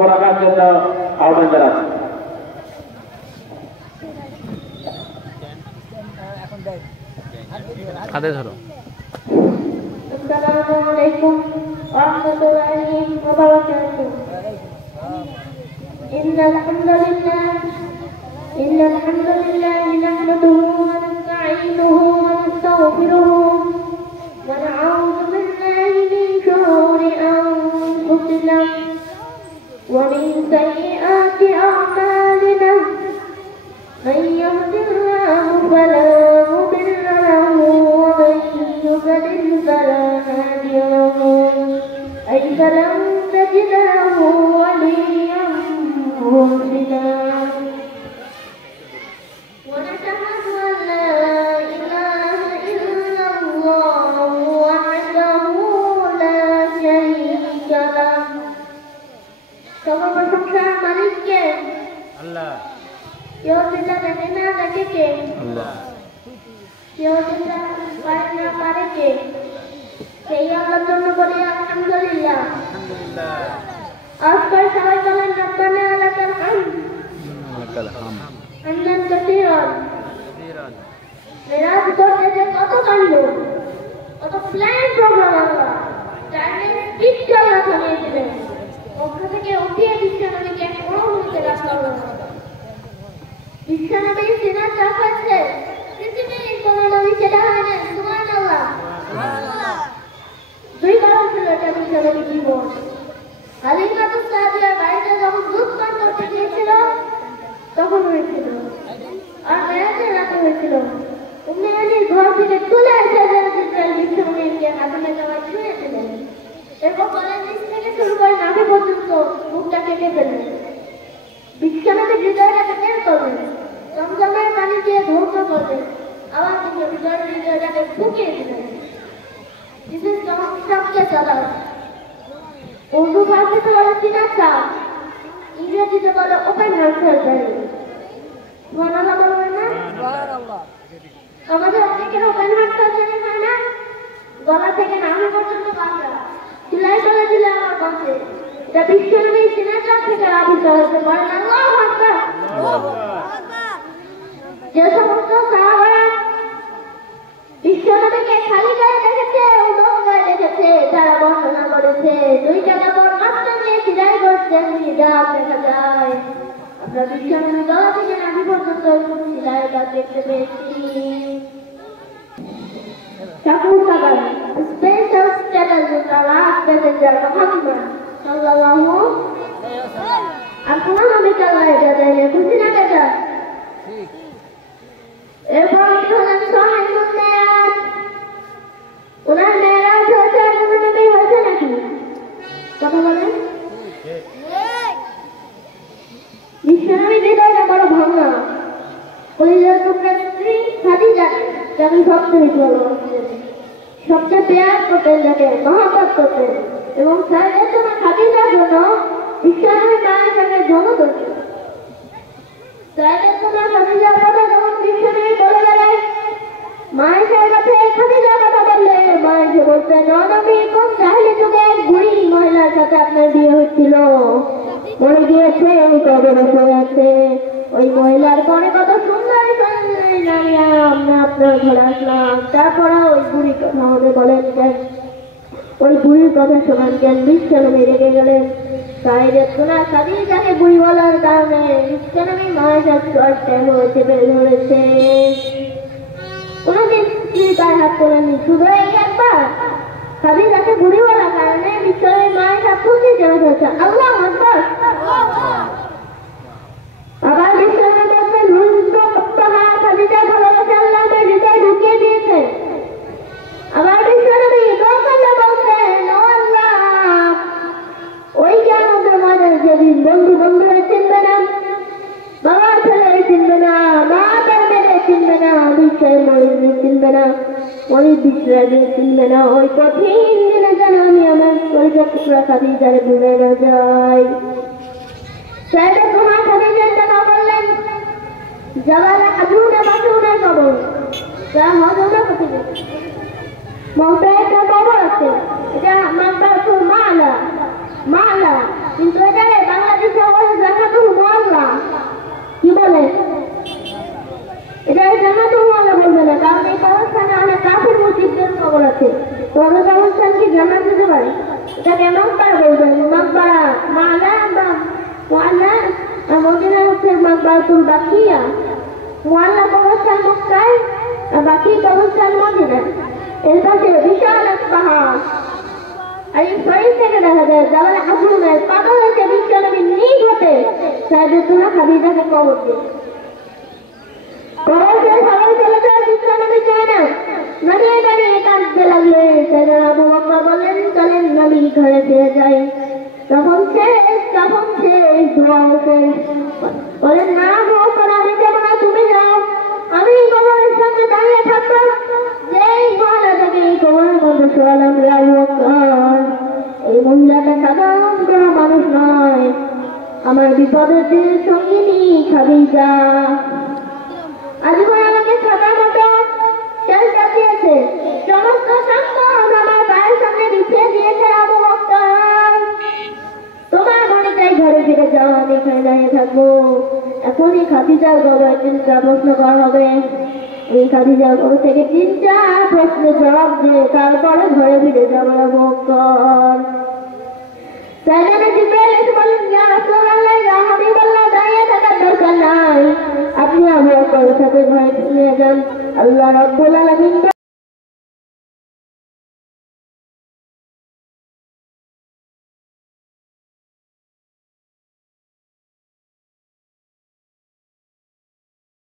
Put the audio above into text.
রাখার জন্য আহ্বান জানাচ্ছি। হাতে ধরো। আসসালামু আলাইকুম ওয়া রাহমাতুল্লাহি ওয়া বারাকাতুহু। ইন্নাল হামদালিল্লাহি নাহমাদুহু ওয়া নাস্তাঈনুহু ওয়া নাস্তাগফিরুহু ওয়া না'উযু বিল্লাহি মিন শুরুরি আনফুসিনা ওয়া মিন সাইয়্যাতি আ'মালিনা মান yahdihillahu fala mudilla lahu wa man يضلل فلا هادي له أي فلن تجد له وليا مرشدا ونشهد أن لا إله إلا الله وحده لا شريك له সবার প্রশংসা মালিককে আল্লাহ। কেউ যেটা দেখে না দেখে কে আল্লাহ। কেউ যেটা পারে না পারে কে সেই আল্লাহর জন্য বলি আলহামদুলিল্লাহ। আলহামদুলিল্লাহ। আজকাল সবাই বলেন রব্বানা লাকাল হামদ লাকাল হামদ হামদান কাসীরান। কাসীরান। মেরাজ করতে যে কত কাণ্ড, কত প্ল্যান প্রোগ্রাম আল্লাহ টাইমের পিকচার আল্লাহ বানিয়েছিলেন। ওখান থেকে উঠিয়ে বিশ্বনবীকে এক অনুভূতিতে রাখা হলো। বিশ্বনবী সিনা চাপাচ্ছে পৃথিবীর কোন নবী সেটা হয় না। সুবহানাল্লাহ। দুই কারণ ছিল এটা বিশ্বনবীর জীবন। হালিমাতুস সাদিয়ার বাড়িতে যখন দুধ পান করতে গিয়েছিল তখন হয়েছিল, আর মেরাজের রাতে হয়েছিল। উম্মে আলীর ঘর থেকে তুলে এসে জিবরাইল বিশ্বনবীকে আগুনে জামায় ছুঁয়েছিলেন। এরপর গলার নিচ থেকে শুরু করে নাভি পর্যন্ত মুখটা কেটে ফেললেন। বিশ্বনবী হৃদয়টাকে বের করলেন, জমজমের পানি দিয়ে ধৌত করলেন, আবার তিনি হৃদয়টাকে ফুঁকিয়ে দিলেন। This is সবচেয়ে চলা। উর্দু ভাষাতে বলে সিনা চাপ, ইংরেজিতে বলে ওপেন হার্ট সার্জারি। সুবহানাল্লাহ বলবেন না? আমাদের অনেকের ওপেন হার্ট সার্জারি হয় না, গলা থেকে নাভি পর্যন্ত বাঁধা, সেলাই করে দিলে আমার বাঁচে। এটা বিশ্বনবী সিনা চাপ থেকে আবিষ্কার হয়েছে। বলেন আল্লাহু আকবার। যে সমস্ত সাহাবারা বিশ্বনবীকে খালি গায়ে দেখেছে, উলঙ্গ গায়ে দেখেছে, তারা বর্ণনা করেছে দুইটা কাপড় মাত্র নিয়ে সেলাই করতেন, দাগ দেখা যায়। আমরা বিশ্বনবীর গলা থেকে নাভি পর্যন্ত সেলাই দাগ দেখতে পেয়েছি। Special status with the last messenger Muhammad sallallahu আপনার নবী কাল্লা এটা দেয় খুশি না বেটা? এরপর হলেন সাহেবুল মেরাজ। ওনার মেরাজ হয়েছে আর কোনো নবী হয়েছে নাকি? কথা বলেন। বিশ্বনবী হৃদয়টা বড় ভাঙা। কলিজার টুকরা স্ত্রী খাদিজা যাকে সবচেয়ে ভালোবাসতেন, সবচেয়ে প্যার করতেন, যাকে মহব্বত করতেন, এবং খাদিজার জন্য বিশ্বনবী মায়ের সঙ্গে যৌন করতেন। খাদিজার কথা যখন বিশ্বনবী বলে গেলেন, মায়ের কাছে খাদিজার কথা বললে মায়ের বলতেন, নবী কোন জাহেলি যুগে এক বুড়ি মহিলার সাথে আপনার বিয়ে হচ্ছিল, মরে গিয়েছে, ওই কবরে পড়ে আছে। ওই মহিলার পরে কত সুন্দর আমরা আপনার ঘরে আসলাম। তারপরে ওই বুড়ির কথা আমাদের বলেন কেন? ওই বুড়ির কথা শোনান কেন? বিশ্বনবী রেগে গেলেন। তাই দেখুনা খাদিজাকে বুড়ি বলার কারণে বিশ্বনবী মায়ের সাথে কেন চেপে ধরেছে। কোনদিন স্ত্রীর গায়ে হাত তোলেনি, শুধু এই একবার খাদিজাকে বুড়ি বলার কারণে বিশ্বনবী মায়ের সাথে চেপে ধরেছে। আল্লাহু আকবার। আবার বিশ্বনবী বলছেন, খাদিজার ভালোবাসা আল্লাহ আমার হৃদয়ে ঢুকিয়ে দিয়েছে। আবার বিশ্বনবী বলছেন, ও আল্লাহ, ওই কিয়ামতের ময়দানে যেদিন বন্ধু বন্ধুরা চিনবে না, বাবার ছেলে চিনবে না, মা তার মেয়ে চিনবে না, বিশ্বের মরিদ চিনবে না, মরিদ বিশ্বের চিনবে না, ওই কঠিন দিনে যেন আমি আমার পরিচয় টুকরা খাদিজারে ভুলে না যাই। সাইয়েদা তোমার খাদিজার কথা বললেন, জাবালে আজুনা বাসুনা কবর, যা হজনা কোথায় মৌতে একটা কবর আছে, এটা মাকবারাতুল মালা, কিন্তু এটা বাংলা জান্নাতুল মাওলা বলবে না, কারণ এই কবরস্থানে অনেক কাফির মুশরিকদের কবর আছে। তোমাদের কবরস্থান কি জান্নাত দিতে পারে? এটা কেমন করে বলবেন? মাকবারা মালা বা ওয়ালা মদিনা হচ্ছে মাকবারাতুল বাকিয়া, ওয়ালা কবরস্থান মক্কায় আর বাকি কবরস্থান মদিনা। এর পাশে বিশাল এক পাহাড়, আর এই শরীর থেকে দেখা যায় জাবালে আবুলের পাগল হয়েছে বিশ্বনবীর নিকটে সাইয়েদাতুনা খাদিজাকে কবর দিয়ে। কবর দিয়ে সবাই চলে যায়, বিশ্বনবী চায় না, দাঁড়িয়ে দাঁড়িয়ে কাঁদতে লাগলেন। সাইয়েদনা আবু বকর বললেন, চলেন নবীর ঘরে ফিরে যাই। তখন শেষ দোয়া শেষ। বলেন, না আবু বকর, আমি যাবো না, তুমি যাও, আমি কবরের সামনে দাঁড়িয়ে থাকবো। যেই মহিলা থেকে এই কবরের মধ্যে শোয়ালাম, আবু বকর, এই মহিলাটা সাধারণ কোনো মানুষ নয়, আমার বিপদের দিনের সঙ্গিনী খাদিজা। আজীবন আমাকে থাকার মতো চেষ্টা দিয়েছে, সমস্ত সম্পদ আমার পায়ের সামনে বিছিয়ে দিয়েছে। আবু বকর, তোমার মনে চাই ঘরে ফিরে যাও, আমি এখানে দাঁড়িয়ে থাকবো। এখনই খাদিজার গলায় 3টা প্রশ্ন করা হবে। এই খাদিজার গলা থেকে 3টা প্রশ্নের জবাব দিয়ে তারপরে ঘরে ফিরে যাবো। আবু বকর সাইয়েদনা জিবরাইল এসে বললেন, ইয়া রাসূলুল্লাহ, ইয়া হাবিবাল্লাহ, দাঁড়িয়ে থাকার দরকার নাই, আপনি আবু বকরের সাথে ঘরে ফিরে যান। আল্লাহ রাব্বুল আলামিন